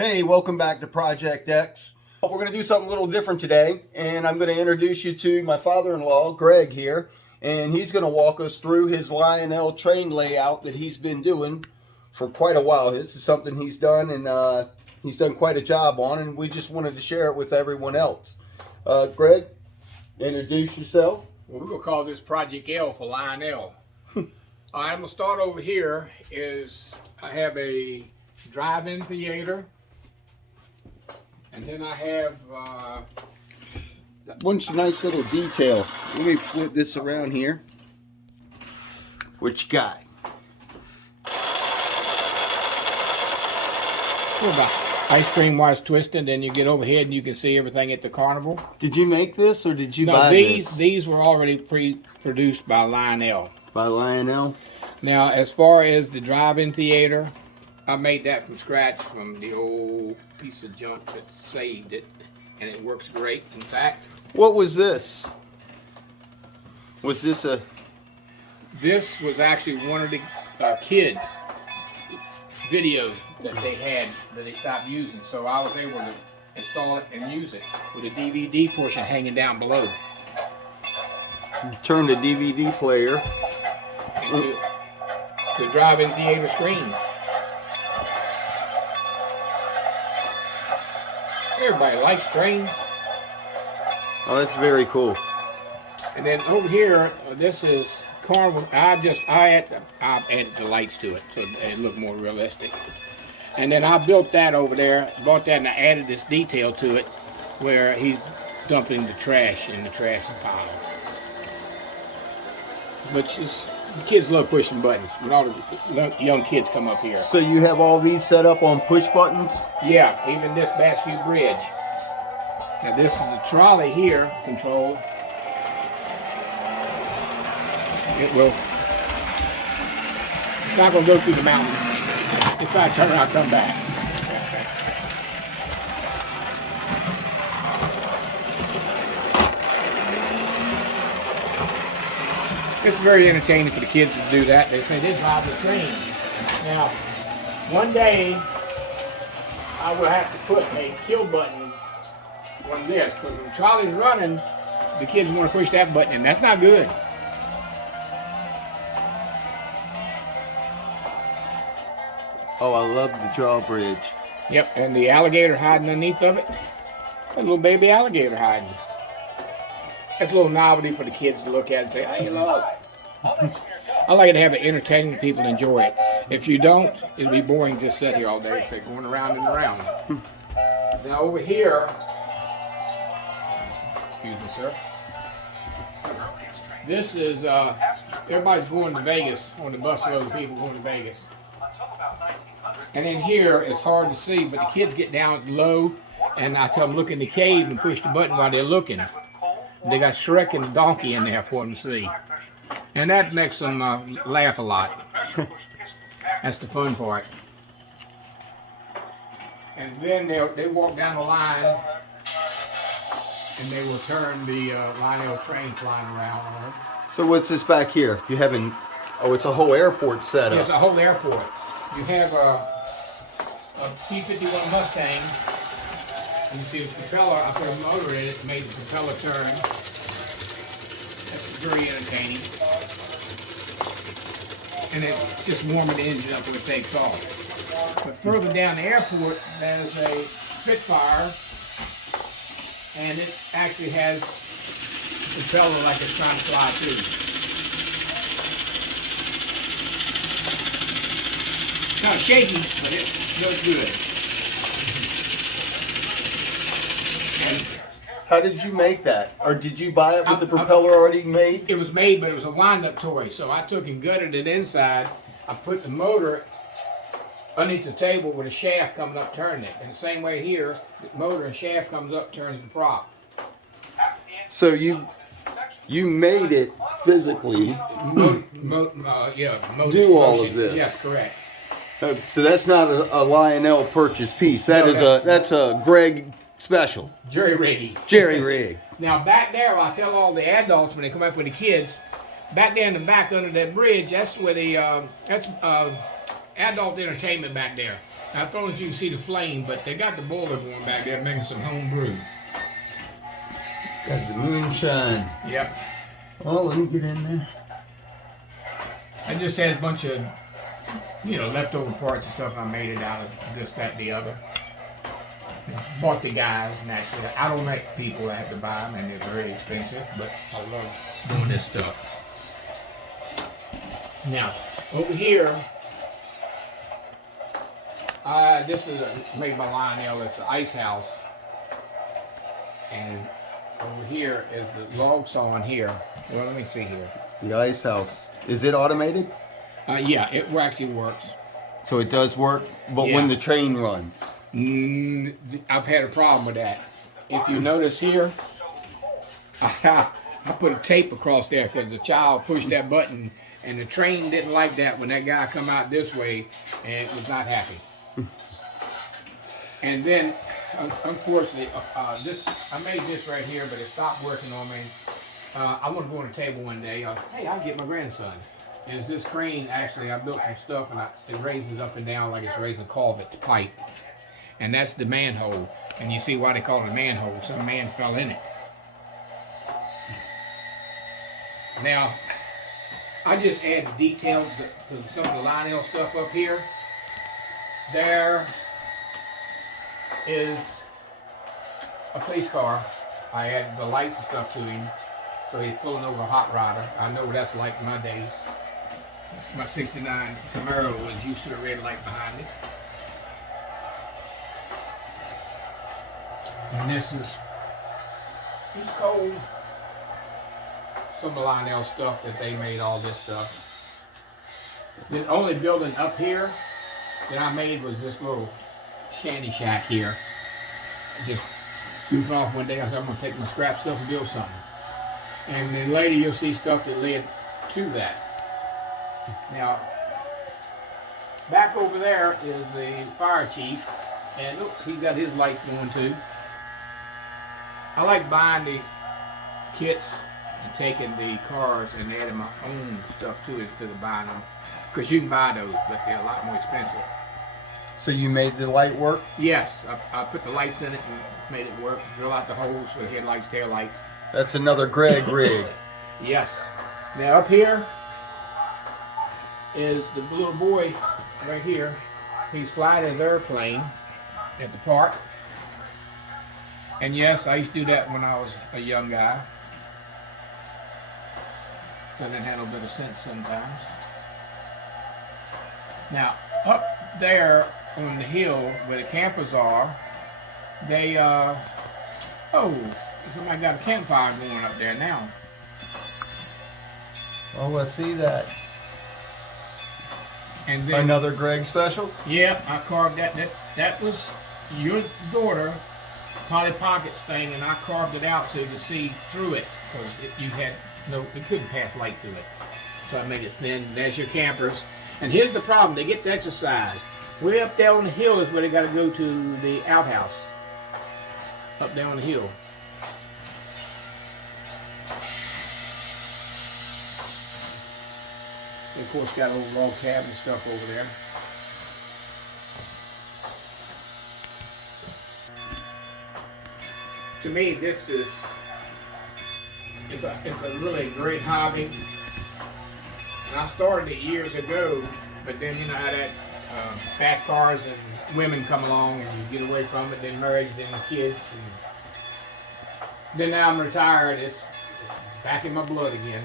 Hey, welcome back to Project X. We're going to do something a little different today, and I'm going to introduce you to my father-in-law, Greg, here, and he's going to walk us through his Lionel train layout that he's been doing for quite a while. This is something he's done, and he's done quite a job on, and we just wanted to share it with everyone else. Greg, introduce yourself. Well, we're going to call this Project L for Lionel. I'm going to start over here. I have a drive-in theater. And then I have One nice little detail. Let me flip this around here. What you got? ice cream wires twisted, then you get overhead and you can see everything at the carnival. Did you make this or did you buy this? These were already pre-produced by Lionel. By Lionel? Now, as far as the drive-in theater, I made that from scratch from the old piece of junk that saved it, and it works great. In fact, what was this? Was this a... This was actually one of the kids' videos that they had that they stopped using, so I was able to install it and use it with a DVD portion hanging down below. Turn the DVD player into the drive-in theater screen. Everybody likes trains. Oh, that's very cool. And then over here, this is carnival. I added the lights to it so it looked more realistic. And then I built that over there, bought that, and I added this detail to it where he's dumping the trash in the trash pile. Which is, the kids love pushing buttons. When all the young kids come up here. So you have all these set up on push buttons? Yeah, even this Basque Bridge. Now this is the trolley here control. It will. It's not going to go through the mountain. If I turn around, come back. It's very entertaining for the kids to do that. They say they drive the train. Now, one day I will have to put a kill button on this, because when the trolley's running, the kids want to push that button, and that's not good. Oh, I love the drawbridge. Yep, and the alligator hiding underneath of it. A little baby alligator hiding. That's a little novelty for the kids to look at and say, hey, look. I like it to have it entertaining, people enjoy it. If you don't, it'll be boring just sit here all day and say, going around and around. Now over here, excuse me, sir. This is, everybody's going to Vegas on the bus load of people going to Vegas. And in here, it's hard to see, but the kids get down low, and I tell them, look in the cave and push the button while they're looking. They got Shrek and Donkey in there for them to see. And that makes them laugh a lot. That's the fun part. And then they walk down the line, and they will turn the Lionel train flying around on it. So what's this back here? You having... Oh, it's a whole airport setup. It's a whole airport. You have a P-51 Mustang. You see the propeller, I put a motor in it to make the propeller turn. That's very entertaining. And it just warming the engine up when it takes off. But further down the airport, there's a Spitfire, and it actually has a propeller like it's trying to fly too. Kind of shaky, but it feels good. How did you make that? Or did you buy it with the propeller already made? It was made, but it was a wind-up toy. So I took and gutted it inside. I put the motor underneath the table with a shaft coming up, turning it. And the same way here, the motor and shaft comes up, turns the prop. So you made it physically Do all of this? Yes, correct. So that's not a Lionel purchase piece. That's a Greg special. Jerry rig. Jerry rig. Now back there, I tell all the adults when they come up with the kids, back there in the back under that bridge, that's where the that's adult entertainment back there. I don't know if you can see the flame, but they got the boiler going back there making some home brew. Got the moonshine. Yep. Oh, let me get in there. I just had a bunch of, leftover parts and stuff. I made it out of this, that, and the other. Bought the guys, naturally. I don't like people that have to buy them, and they're very expensive, but I love doing this stuff. Now, over here, this is made by Lionel. It's an ice house. And over here is the log saw in here. Well, let me see here. The ice house. Is it automated? Yeah, it actually works. So it does work, but Yeah. when the train runs. I've had a problem with that. If you notice here, I put a tape across there because the child pushed that button, and the train didn't like that when that guy come out this way, and was not happy. And then, unfortunately, I made this right here, but it stopped working on me. I want to go on the table one day. Hey, I'll get my grandson. And it's this crane, actually, I built some stuff, and it raises up and down like it's raising a culvert pipe. And that's the manhole. And you see why they call it a manhole. Some man fell in it. Now, I just add details to some of the Lionel stuff up here. There is a police car. I added the lights and stuff to him. So he's pulling over a hot rodder. I know what that's like in my days. My 69 Camaro was used to a red light behind it. And this is, it's cold. Some of the Lionel stuff that they made, all this stuff. The only building up here that I made was this little shanty shack here. I just goofed off one day. I said, I'm going to take my scrap stuff and build something. And then later you'll see stuff that led to that. Now, back over there is the fire chief. And look, he's got his lights going too. I like buying the kits and taking the cars and adding my own stuff to it instead of buying them. Because you can buy those, but they're a lot more expensive. So you made the light work? Yes, I put the lights in it and made it work. Drill out the holes for the headlights, tail lights. That's another Greg rig. Yes. Now up here is the little boy right here. He's flying his airplane at the park. And yes, I used to do that when I was a young guy. So I didn't have a little bit of sense sometimes. Now, up there on the hill where the campers are, they, somebody got a campfire going up there now. Oh, I see that. And then, another Greg special? Yeah, I carved that. That was your daughter, Polly Pocket's thing, and I carved it out so you could see through it, because it couldn't pass light through it. So I made it thin. There's your campers. And here's the problem: they get to exercise. Way up there on the hill is where they got to go to the outhouse. Up there on the hill. And of course, got a little log cabin stuff over there. To me, this is it's a really great hobby. And I started it years ago, but then you know how that fast cars and women come along and you get away from it, then marriage, then kids. And then now I'm retired, it's back in my blood again.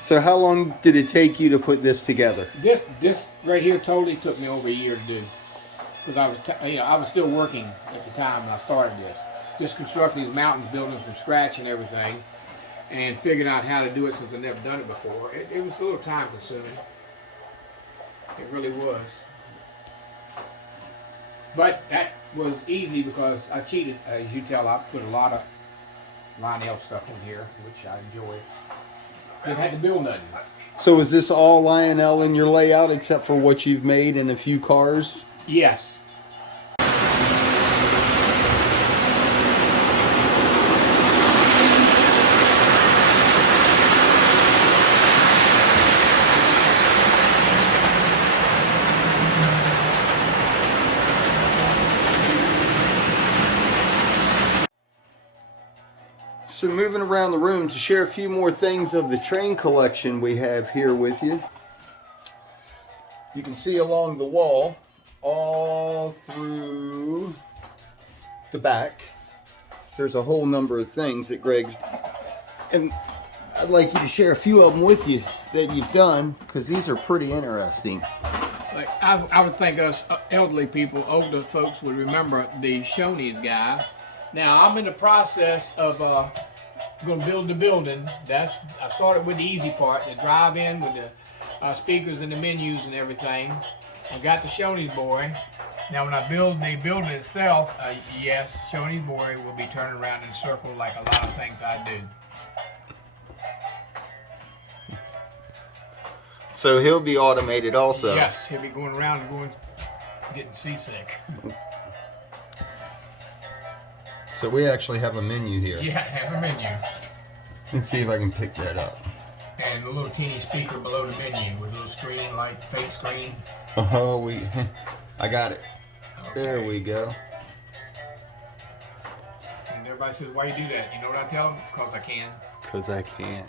So how long did it take you to put this together? This right here totally took me over a year to do, because I was still working at the time when I started this. Just constructing these mountains, building from scratch and everything, and figuring out how to do it since I've never done it before. It was a little time consuming. It really was. But that was easy because I cheated. As you tell, I put a lot of Lionel stuff in here, which I enjoy. Didn't have to build nothing. So is this all Lionel in your layout except for what you've made and a few cars? Yes. So moving around the room to share a few more things of the train collection we have here with you. You can see along the wall, all through the back, there's a whole number of things that Greg's, and I'd like you to share a few of them with you that you've done, because these are pretty interesting. Like I would think us elderly people, older folks would remember the Shoney's guy. Now I'm in the process of going to build the building. I started with the easy part, the drive-in with the speakers and the menus and everything. I got the Shoney's boy. Now when I build the building itself, yes, Shoney's boy will be turning around in a circle like a lot of things I do. So he'll be automated also. Yes, he'll be going around and getting seasick. So we actually have a menu here. Yeah, have a menu. Let's see if I can pick that up. And a little teeny speaker below the menu with a little screen, like fake screen. Oh, I got it. Okay. There we go. And everybody says, why you do that? You know what I tell them? Because I can. Because I can.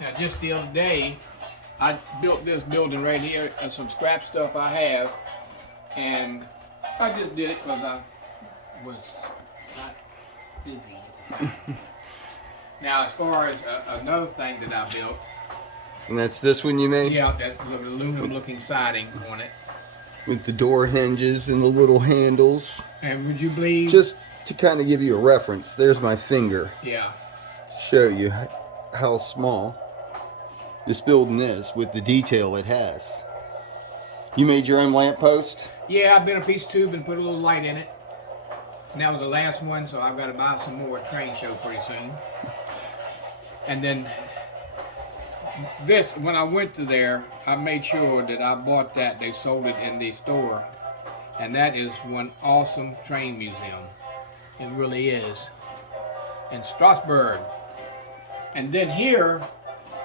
Now, just the other day, I built this building right here and some scrap stuff I have. And I just did it because I was not busy at the time. Now, as far as another thing that I built. And that's this one you made? Yeah, that's the aluminum looking siding on it. With the door hinges and the little handles. And would you believe? Just to kind of give you a reference, there's my finger. Yeah. To show you how small this building is with the detail it has. You made your own lamppost? Yeah, I bent a piece of tube and put a little light in it. And that was the last one, so I've got to buy some more at Train Show pretty soon. And then this, when I went to there, I made sure that I bought that. They sold it in the store. And that is one awesome train museum. It really is. In Strasbourg. And then here,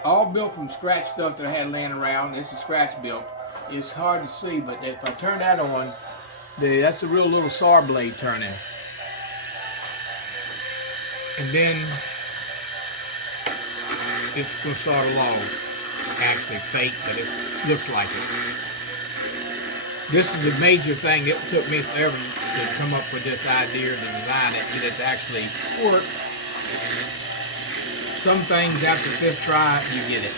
all built from scratch stuff that I had laying around. This is scratch built. It's hard to see, but if I turn that on, that's a real little saw blade turning. And then it's going to saw the log. Actually fake, but it looks like it. This is the major thing. It took me forever to come up with this idea to design it, get it to actually work. Some things after fifth try, you get it.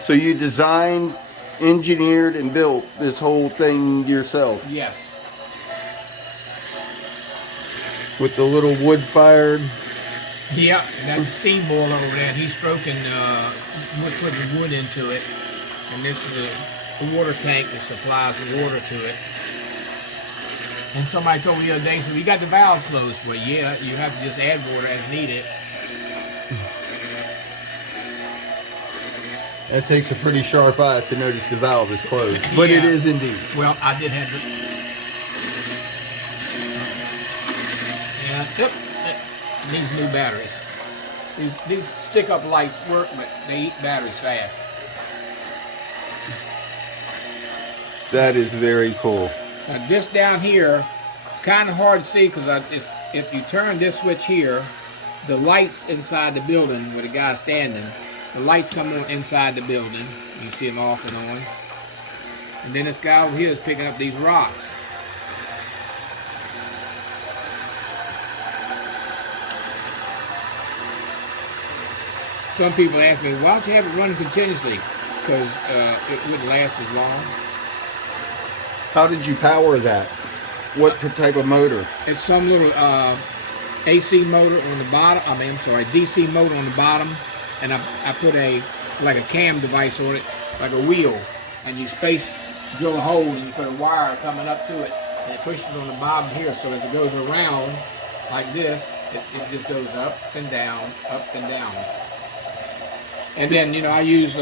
So you designed, engineered, and built this whole thing yourself? Yes. With the little wood-fired? Yep, and that's a steam boiler over there, and he's stroking, putting wood into it. And this is the water tank that supplies the water to it. And somebody told me the other day, so you got the valve closed. Well, yeah, you have to just add water as needed. That takes a pretty sharp eye to notice the valve is closed, but Yeah. it is indeed. Well, I did have to. Yeah, yep, it needs new batteries. These stick-up lights work, but they eat batteries fast. That is very cool. Now this down here, it's kind of hard to see because if you turn this switch here, the lights inside the building where the guy's standing, the lights come on inside the building. You see them off and on. And then this guy over here is picking up these rocks. Some people ask me, why don't you have it running continuously? Because it wouldn't last as long. How did you power that? What type of motor? It's some little AC motor on the bottom. DC motor on the bottom, and I put like a cam device on it, like a wheel, and you drill a hole, and you put a wire coming up to it, and it pushes on the bottom here, so as it goes around like this, it just goes up and down, up and down. And then, I use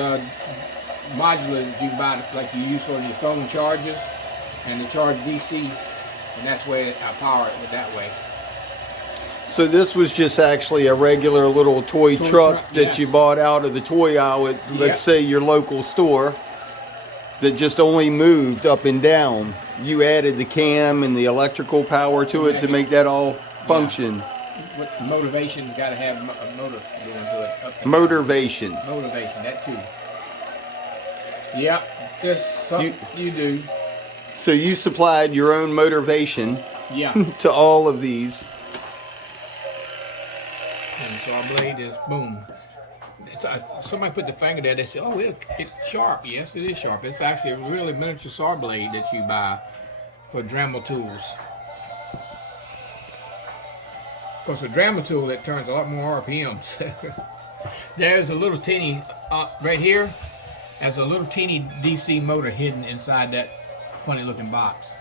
modulars that you buy, like you use on your phone chargers, and they charge DC, and that's the way I power it with that way. So this was just actually a regular little toy truck that yes. you bought out of the toy aisle at, let's say, your local store, that just only moved up and down. You added the cam and the electrical power to it to make that all function. With motivation, you gotta have a motor going to it. Up and Motivation. down. Motivation, that too. Yep, just something you do. So you supplied your own motivation Yeah. to all of these. And so our blade is boom. Somebody put the finger there. They said, "Oh, it's sharp." Yes, it is sharp. It's actually a really miniature saw blade that you buy for Dremel tools. Of course, a Dremel tool that turns a lot more RPMs. There's a little teeny right here. There's a little teeny DC motor hidden inside that funny-looking box.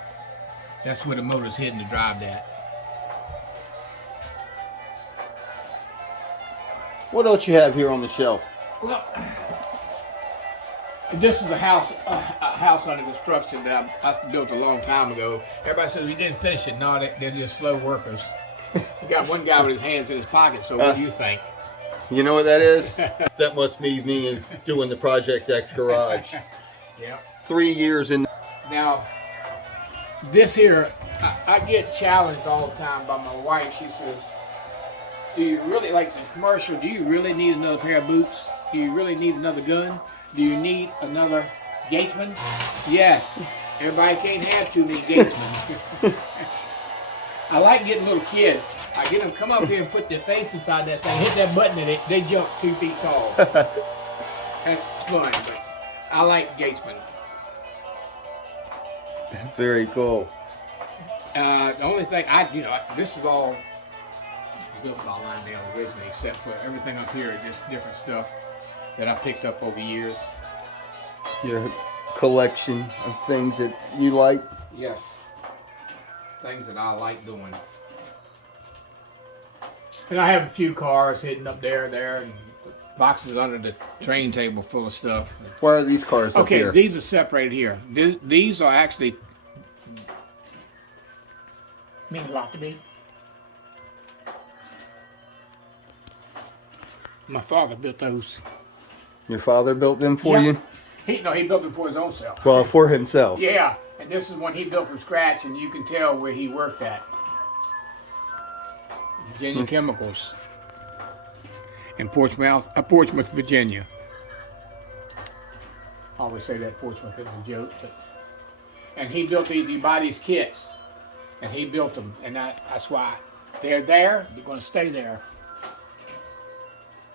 That's where the motor's hidden to drive that. What else you have here on the shelf? Well, this is a house under construction that I built a long time ago. Everybody says we didn't finish it. No, they're just slow workers. You got one guy with his hands in his pocket, so what do you think? You know what that is? That must be me doing the Project X garage. Yeah. 3 years in. Now, this here, I get challenged all the time by my wife. She says, do you really, like the commercial, do you really need another pair of boots? Do you really need another gun? Do you need another Gatesman? Yes. Everybody can't have too many Gatesmen. I like getting little kids. I get them come up here and put their face inside that thing, hit that button, and they jump 2 feet tall. That's fun, but I like Gatesman. Very cool. The only thing this is all built by Lionel originally, except for everything up here is just different stuff that I picked up over years. Your collection of things that you like? Yes. Things that I like doing. And I have a few cars hidden up there, and boxes under the train table full of stuff. Why are these cars up here? Okay, these are separated here. These are actually mean a lot to me. My father built those. Your father built them for you? He built them for his own self. Well, for himself. Yeah, and this is one he built from scratch, and you can tell where he worked at. Virginia Chemicals in Portsmouth, Virginia. I always say that Portsmouth is a joke, and he built these. You buy these kits, and he built them, and that's why they're there. They're going to stay there.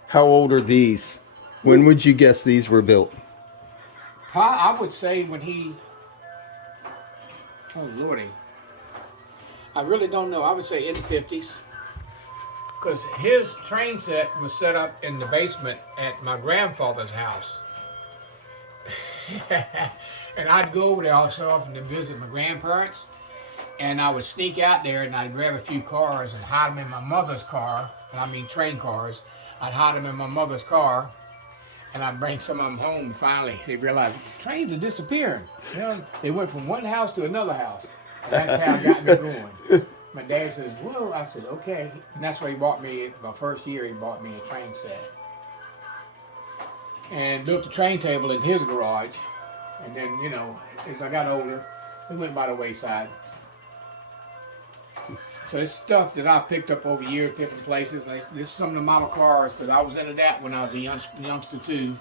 How old are these? When would you guess these were built? I would say when he. Oh Lordy, I really don't know. I would say in the 50s. Because his train set was set up in the basement at my grandfather's house. And I'd go over there also often to visit my grandparents. And I would sneak out there and I'd grab a few cars and hide them in my mother's car. And I mean train cars. I'd hide them in my mother's car. And I'd bring some of them home. And finally, they realized trains are disappearing. You know, they went from one house to another house. And that's how it got me going. My dad says, "Whoa!" I said, "Okay," and that's why he bought me. My first year, he bought me a train set, and built the train table in his garage. And then, as I got older, it went by the wayside. So it's stuff that I've picked up over years, different places. Like, this is some of the model cars because I was into that when I was a youngster too.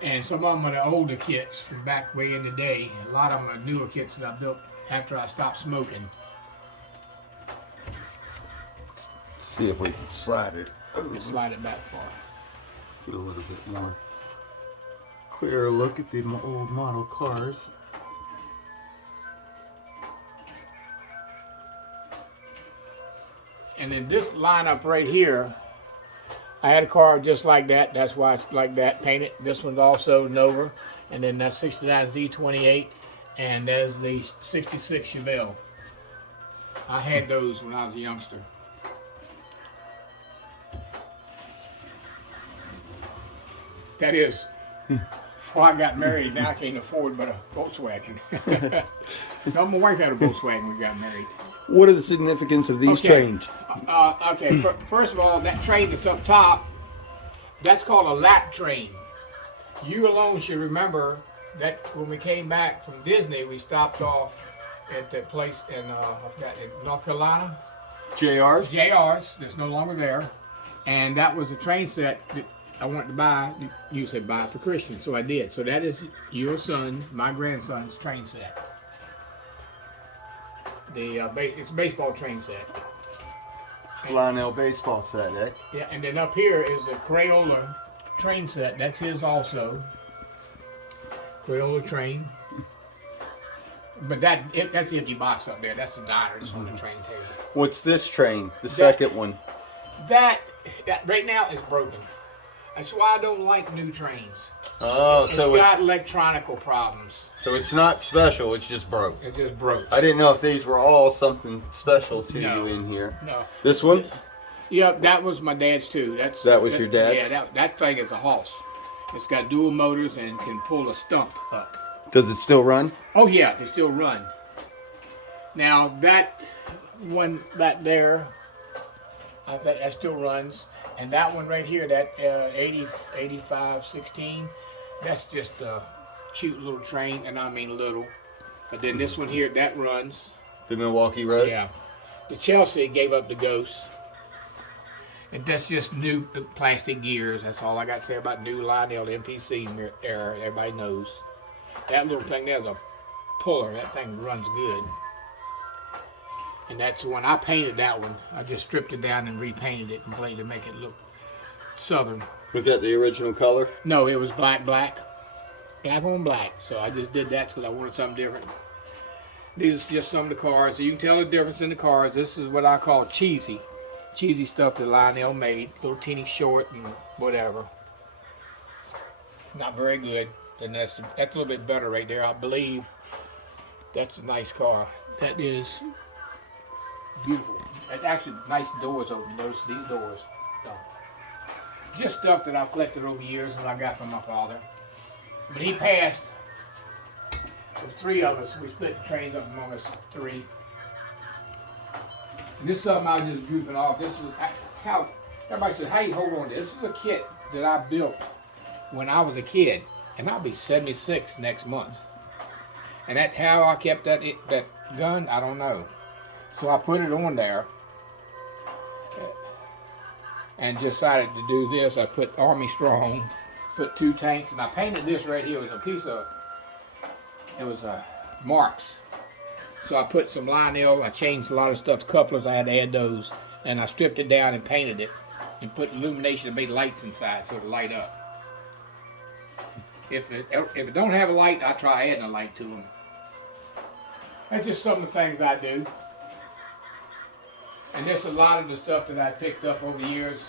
And some of them are the older kits from back way in the day. A lot of them are newer kits that I built after I stopped smoking. See if we can slide it. Just slide it back far. Get a little bit more clearer look at the old model cars. And in this lineup right here, I had a car just like that. That's why it's like that, painted. This one's also Nova. And then that's 69 Z28. And there's the 66 Chevelle. I had those when I was a youngster. That is, before I got married, now I can't afford but a Volkswagen. No, my wife had a Volkswagen when we got married. What are the significance of these trains? First of all, that train that's up top, that's called a lap train. You alone should remember that when we came back from Disney, we stopped off at that place in I forgot, in North Carolina. JR's? JR's. That's no longer there, and that was a train set that I wanted to buy. You said buy for Christian, so I did. So that is your son, my grandson's train set. It's a baseball train set. It's Lionel baseball set, eh? Yeah, and then up here is the Crayola train set. That's his also. Crayola train. But that's the empty box up there. That's the diner that's on the train table. What's this train? The second one. That right now is broken. That's why I don't like new trains. Oh, so it's got electronical problems. So it's not special, it's just broke. It just broke. I didn't know if these were all something special to you in here. No. This one? Yep, that was my dad's too. That was your dad's? Yeah, that thing is a horse. It's got dual motors and can pull a stump up. Does it still run? Oh yeah, they still run. Now that one back there, I bet that still runs. And that one right here, that 8516, that's just a cute little train, and I mean little. But then this one here, that runs. The Milwaukee Road? Yeah. The Chelsea gave up the ghost. And that's just new plastic gears. That's all I got to say about new Lionel MPC era. Everybody knows. That little thing there's a puller. That thing runs good. And that's when I painted that one. I just stripped it down and repainted it completely to make it look southern. Was that the original color? No, it was black on black. So I just did that because I wanted something different. These are just some of the cars. So you can tell the difference in the cars. This is what I call cheesy stuff that Lionel made. Little teeny short and whatever. Not very good. And that's a little bit better right there. I believe that's a nice car. That is beautiful. And actually, nice doors open. Notice these doors. So, just stuff that I've collected over years and I got from my father. When he passed, there were three of us. We split the trains up among us three. And this is something I was just goofing off. This is how everybody says, how you hold on to this? This is a kit that I built when I was a kid. And I'll be 76 next month. And that how I kept that gun, I don't know. So I put it on there and decided to do this. I put Army Strong, put 2 tanks, and I painted this right here. It was a Marks. So I put some Lionel, I changed a lot of stuff, couplers, I had to add those, and I stripped it down and painted it and put illumination and made lights inside so it'll light up. If it don't have a light, I try adding a light to them. That's just some of the things I do. And there's a lot of the stuff that I picked up over the years.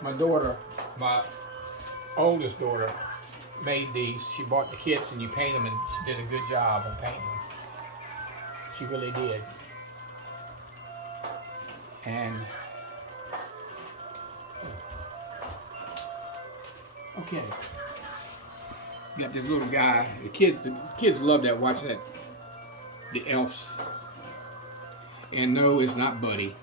My daughter, my oldest daughter, made these. She bought the kits and you paint them, and she did a good job on painting them. She really did. And okay. Got this little guy. The kids love that, watching that. The elves. And no, it's not Buddy.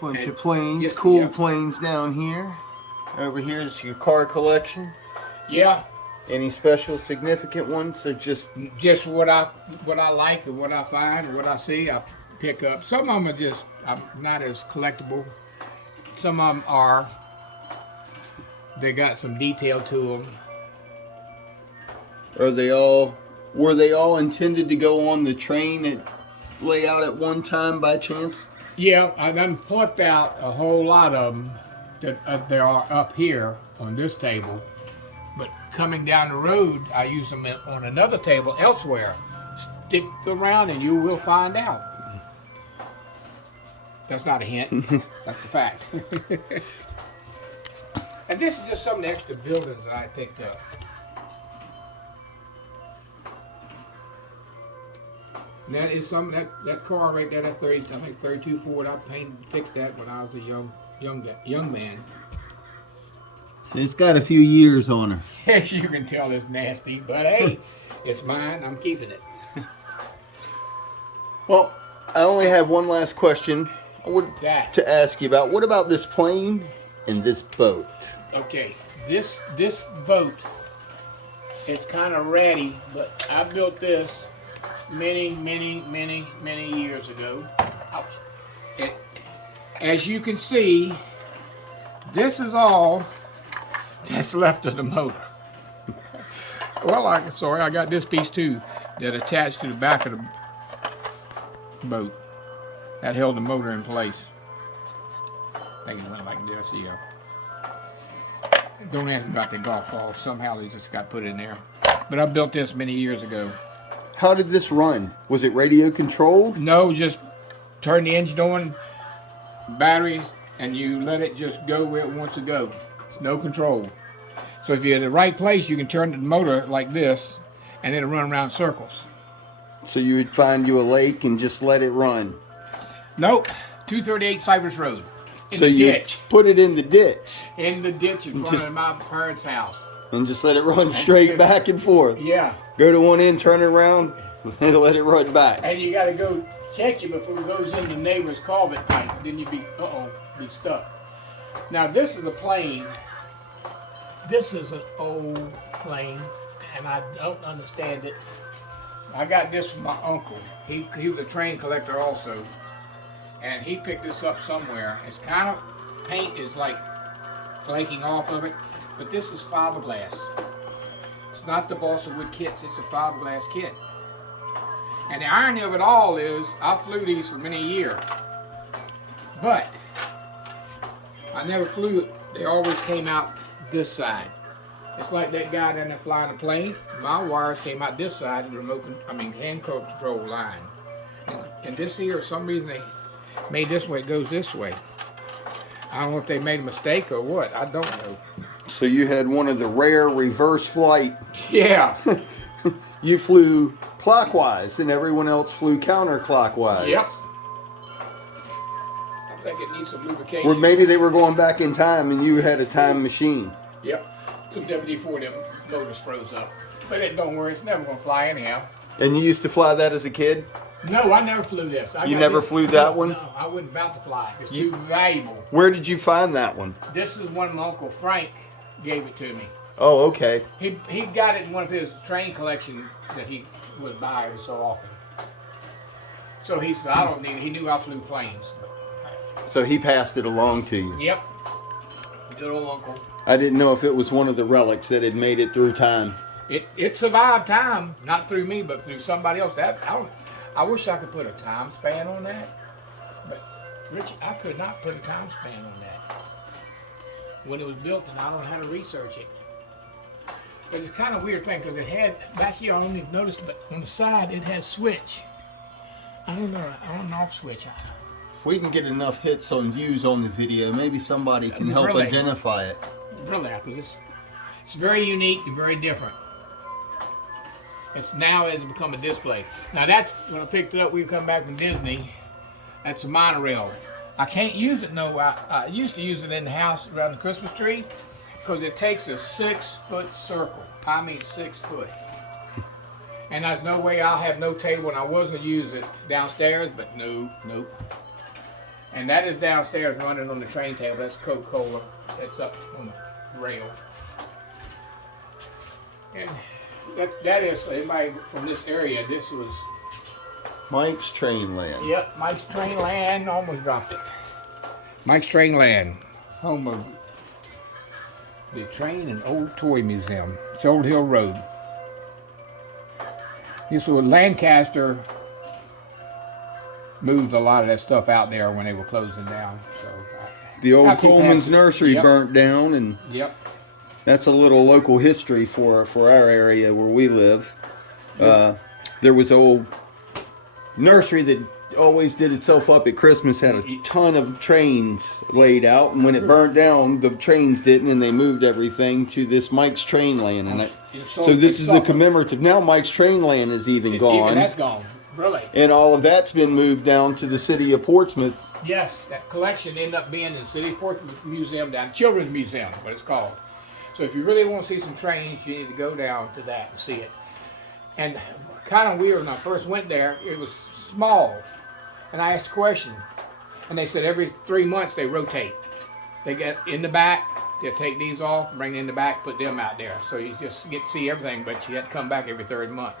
Bunch of planes, cool planes down here. Over here is your car collection. Yeah. Any special significant ones, or just what I like and what I find and what I see, I pick up. Some of them are just not as collectible. Some of them are. They got some detail to them. Were they all intended to go on the train layout at one time by chance? Yeah, I done plucked out a whole lot of them that there are up here on this table. But coming down the road, I use them on another table elsewhere. Stick around and you will find out. That's not a hint. That's a fact. And this is just some of the extra buildings that I picked up. And that is that car right there, that 32 Ford. I fixed that when I was a young man. So it's got a few years on her. As you can tell, it's nasty, but hey, it's mine. I'm keeping it. Well, I only have one last question to ask you about. What about this plane in this boat? Okay, this boat, it's kind of ratty, but I built this many years ago. Ouch. As you can see, this is all that's left of the motor. Well, I got this piece too that attached to the back of the boat. That held the motor in place. I think it went like this, yeah. Don't ask me about the golf ball. Somehow they just got put in there. But I built this many years ago. How did this run? Was it radio controlled? No, just turn the engine on, battery, and you let it just go where it wants to go. It's no control. So if you're in the right place, you can turn the motor like this, and it'll run around circles. So you would find you a lake and just let it run? Nope. 238 Cypress Road. In so the you ditch. Put it in the ditch? In the ditch in front of my parents' house. And just let it run straight back and forth? Yeah. Go to one end, turn it around, and let it run back. And you got to go catch it before it goes in the neighbor's culvert pipe. Then you'd be, be stuck. Now this is a plane. This is an old plane, and I don't understand it. I got this from my uncle. He was a train collector also, and he picked this up somewhere. It's kind of, paint is like flaking off of it, but this is fiberglass. It's not the balsa wood kits, it's a fiberglass kit. And the irony of it all is, I flew these for many years, but I never flew it. They always came out this side. It's like that guy down there flying a plane. My wires came out this side of the hand control line. And this here, for some reason they made this way, it goes this way. I don't know if they made a mistake or what, I don't know. So you had one of the rare reverse flight. Yeah. You flew clockwise and everyone else flew counterclockwise. Yep. I think it needs some lubrication. Or maybe they were going back in time and you had a time machine. Yep. Some WD-4, them motors froze up. But it don't worry, it's never going to fly anyhow. And you used to fly that as a kid? No, I never flew this. You never flew that one? No, I wasn't about to fly. It's too valuable. Where did you find that one? This is one my Uncle Frank gave it to me. Oh, okay. He got it in one of his train collections that he would buy every so often. So he said, I don't need it. He knew I flew planes. So he passed it along to you? Yep. Good old uncle. I didn't know if it was one of the relics that had made it through time. It survived time, not through me, but through somebody else. I wish I could put a time span on that, but Rich, I could not put a time span on that. When it was built, and I don't know how to research it. But it's kind of weird thing because it had back here. I don't even notice, but on the side it has switch. I don't know, an off switch. If we can get enough hits on views on the video, maybe somebody can help Really? identify it. Really, because it's very unique and very different. It's now has become a display. Now that's when I picked it up. We come back from Disney. That's a monorail. I can't use it. No, I used to use it in the house around the Christmas tree because it takes a 6-foot circle. I mean 6 foot. And there's no way I'll have no table, and I was gonna use it downstairs, but nope. And that is downstairs running on the train table. That's Coca-Cola. That's up on the rail. And that is, anybody from this area, this was... Mike's Train Land. Yep, Mike's Train Land, almost dropped it. Mike's Train Land, home of the Train and Old Toy Museum. It's Old Hill Road. This was Lancaster moved a lot of that stuff out there when they were closing down. So the old Coleman's Nursery burnt down, and yep. That's a little local history for our area where we live. There was an old nursery that always did itself up at Christmas, had a ton of trains laid out, and when it burnt down, the trains didn't, and they moved everything to this Mike's Train Land. And so this is the commemorative. Now Mike's Train Land is even gone. Even that's gone, really. And all of that's been moved down to the city of Portsmouth. Yes, that collection ended up being in the City of Portsmouth Museum down, Children's Museum, what it's called. So if you really want to see some trains, you need to go down to that and see it. And kind of weird, when I first went there, it was small. And I asked a question, and they said every 3 months they rotate. They get in the back. They'll take these off, bring them in the back, put them out there. So you just get to see everything, but you have to come back every third month.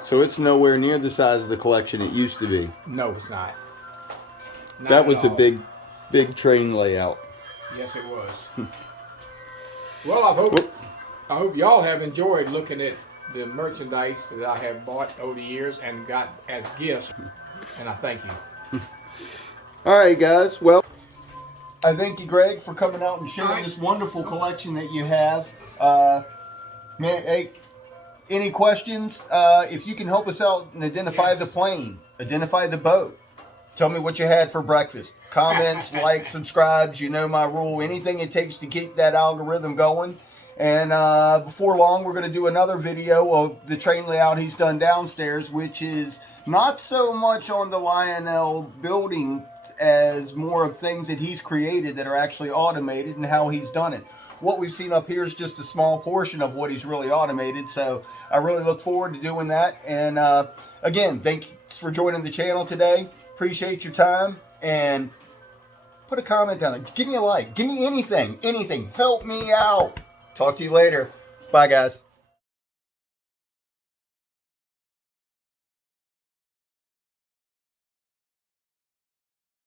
So it's nowhere near the size of the collection it used to be. No, it's not. That was a big train layout. Yes, it was. Well, I hope y'all have enjoyed looking at the merchandise that I have bought over the years and got as gifts, and I thank you. All right, guys. Well, I thank you, Greg, for coming out and sharing this wonderful collection that you have. Man, hey, any questions? If you can help us out and identify the plane, identify the boat. Tell me what you had for breakfast. Comments, like, subscribes, you know my rule. Anything it takes to keep that algorithm going. And before long, we're going to do another video of the train layout he's done downstairs, which is not so much on the Lionel building as more of things that he's created that are actually automated and how he's done it. What we've seen up here is just a small portion of what he's really automated. So I really look forward to doing that. And again, thanks for joining the channel today. Appreciate your time, and put a comment down there. Give me a like. Give me anything. Help me out. Talk to you later. Bye, guys.